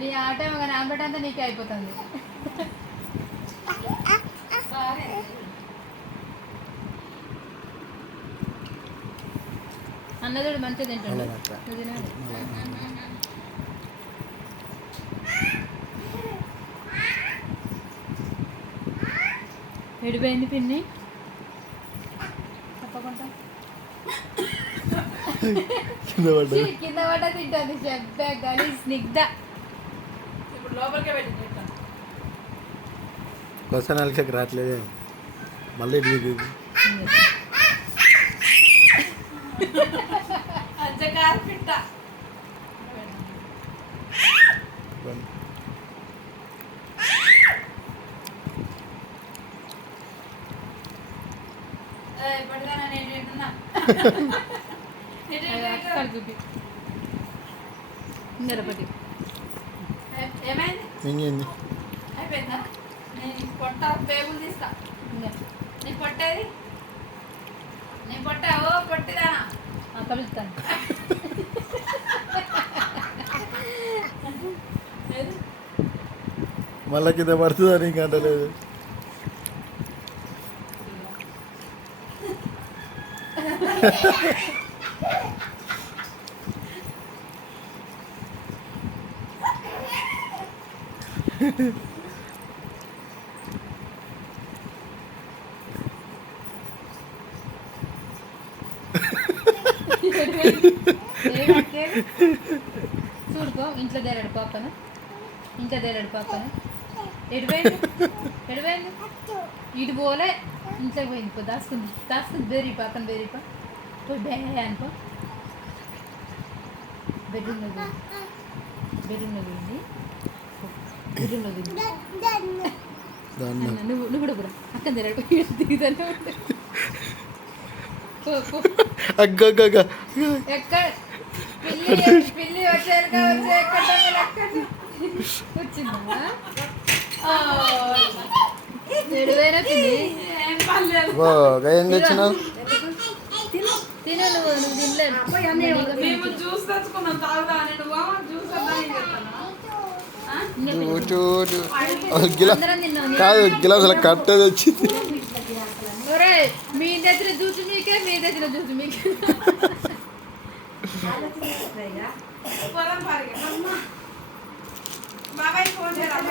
నీ ఆట ఒక నాంబెట్ అంతా నీకే అయిపోతుంది. అన్నదుడు మంచిగా తింటాడు. విడిపోయింది పిన్ని తప్పకుండా కింద పడ్డ తింటుంది. చెబ్బే కానీ స్నిగ్ధ ఇప్పుడు లోపలికే పెట్టి క్వశ్చన్ ఆన్సర్కి రావట్లేదే మళ్ళీ పిట్ట ఏమైంది అయిపోయిందా? నేను పొట్ట పేగులు తీస్తా. నీ పొట్టేది? నీ పొట్ట ఓ పొట్టిదానా కలుస్తాను. మళ్ళా కింద పడుతుందా నీకు అంటలేదు. చూడుకో ఇంట్లో దేరాడు పాపన, ఇంట్లో దేరాడు పాపన. ఎడిపోయింది ఇటు పోలే ఇంట్లోకి పోయింది. పో దాచుకుంది బేరీ పక్కన బేరీపా పోయి బే అనుకో. బెడ్రూమ్లో పోయింది. నువ్వు కూడా కూడా అక్కన దేరాడు దిగుతానే ఉంటాయి. ఎక్కడ పిల్లి వచ్చారు వచ్చిందా? ఏం తెచ్చినావు? తిను నువ్వు తినలేదు. కాదు గిలాసుల కట్టేది వచ్చింది. మీ దగ్గర జ్యూస్ మీకే, మీ దగ్గర జ్యూస్ మీకే. బాబాయ్ ఫోన్ చేయాలి.